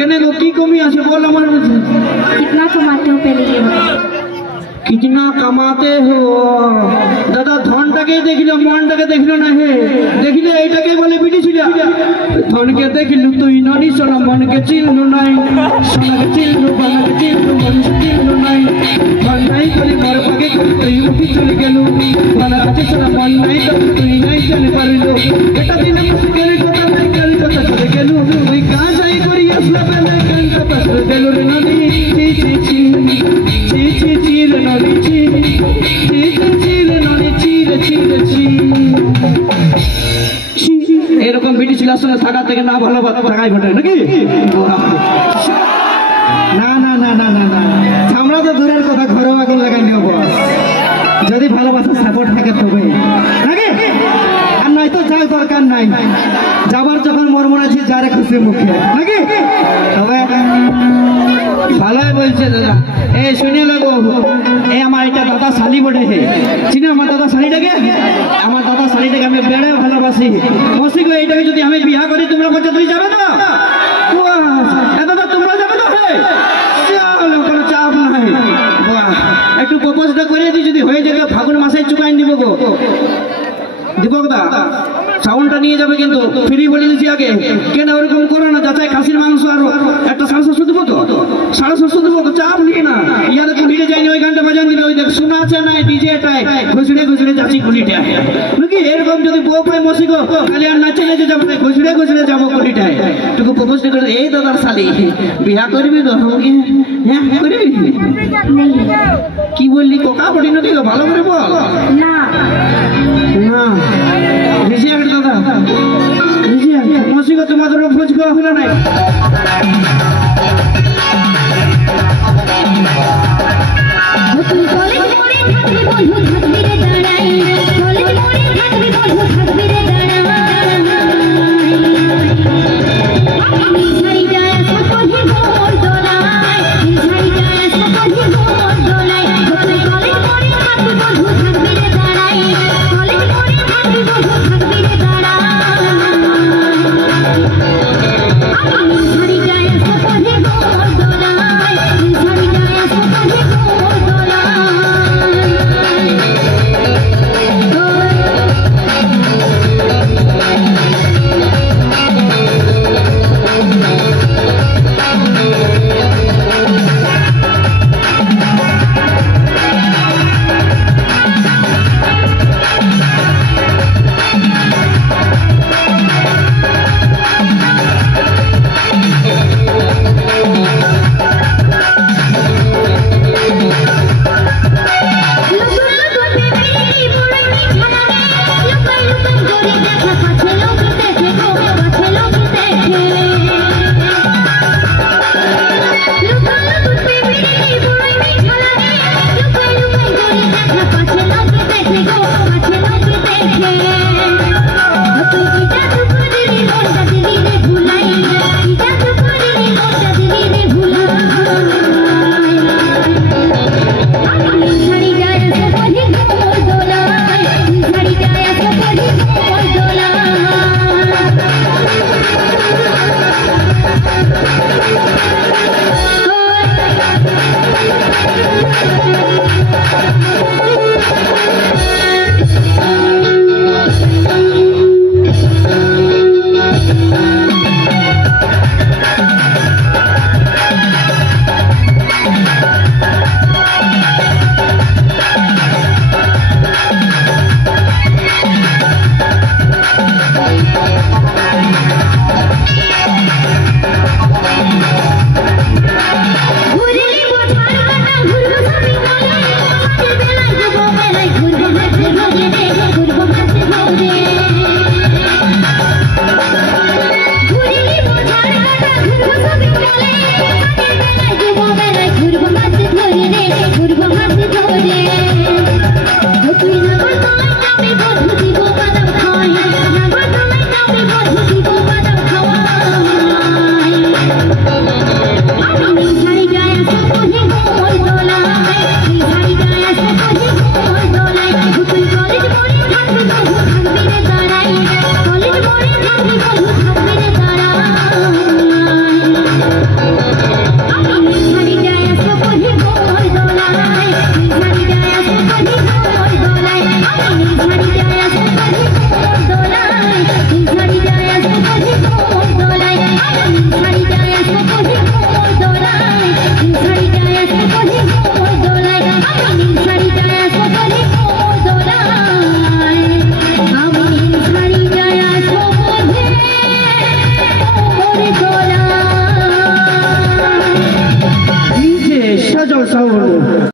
কেন গো কি কমি আছে বল আমার মধ্যে कितना कमाते हो पहले ये बताओ कितना कमाते हो दादा धनटाके देखिल मनटाके देखिल ना हे देखिले एटाके बोले बिटी छिला धनके देखिलु तुई ननी सोना मनके चिन्हलु नाई सोनाके चिन्हलु बनके चिन्हलु मनके चिन्हलु नाई मन नाई करी घर पाके तुई उठी चले गेलु बनके सोना मन नाई तो तुई नाई चले पारिलु एटा दिन मुश्किल কথা নাই করি কথা চলে গেলু ওই কাজ আই করি আসলা বেলা কানটা পাশে দেলু রে নদী চি চি চি চি চি চি রে নদী চি চি চি রে নদী চি রে চি রে চি এরকম বিটি ছিলার সঙ্গে থাকা থেকে না ভালো থাকাই ঘটে নাকি না না না না না না আমরা তো দূরের কথা ঘরে আগুন লাগাই নেব যদি ভালোবাসা সাপোর্ট থাকে তবে নাকি আর নয়তো যাও দরকার নাই যাবার যখন মন মনে আছে যারে খুশি মুখে নাকি তবে ভালোই বলছে দাদা এই শুনে লাগো এই আমার এটা দাদা শালি বটে চিনি আমার দাদা শালিটাকে আমার দাদা শালিটাকে আমি বেড়ে ভালোবাসি মসি গো এইটাকে যদি আমি বিয়া করি তোমরা বলছো তুই যাবে না দাদা তোমরা যাবে না কোনো চাপ নাই একটু প্রপোজটা করে দিই যদি হয়ে যাবে ফাগুন মাসে চুকাই দিব গো দীপক দা সাউন্ডটা নিয়ে যাবে কিন্তু ফ্রি বলে দিচ্ছি আগে কেন ওরকম করো না যাচাই খাসির মাংস আর একটা 750 দেবো তো 750 দেবো তো চাপ নিয়ে না ইয়ারে তো ভিড়ে যায়নি ওই গানটা বাজান দিলে ওই দেখ শোনা আছে না ডিজেটাই ঘুষড়ে ঘুষড়ে যাচ্ছি গুলিটায় নাকি এরকম যদি বউ পাই মসিগো খালি আর নাচে নাচে যাবো ঘুষড়ে ঘুষড়ে যাবো গুলিটায় তোকে প্রপোজ করে এই দাদার শালি বিয়া করবি তো আমাকে হ্যাঁ করবি কি বললি কোকা বলি না দিল ভালো করে বল ना না রিজেক্ট দাদা রিজেক্ট মসিগো তোমাদের খোঁজ করা হলো না